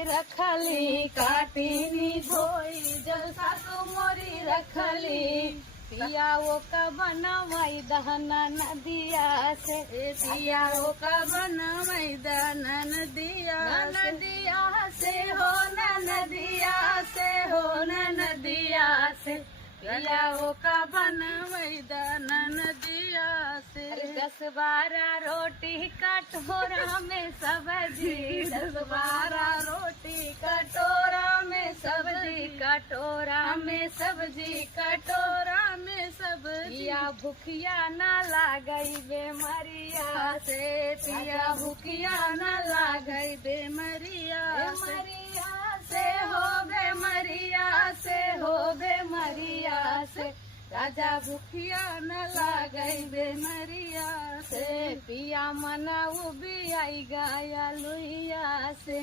रखली काटीनी धोई जल सासु मोरी रखली पिया वो का बनवाई दहना नदिया से पिया वो का बनवाई दहना नदिया से हो न नदिया से हो न नदिया से पिया वो का बनवाई दहना नदिया से 10-12 रोटी कटोरा में सब्जी 10-12 रोटी कटोरा में सब्जी कटोरा में सब्जी कटोरा में सब्जी या भूखिया न लागई बेमरिया से पिया भूखिया न लागई बेमरिया से हो बेमरिया से हो बेमरिया से राजा भूखिया न लागई बेमरिया से पिया मना भी आई गाया लुहिया से।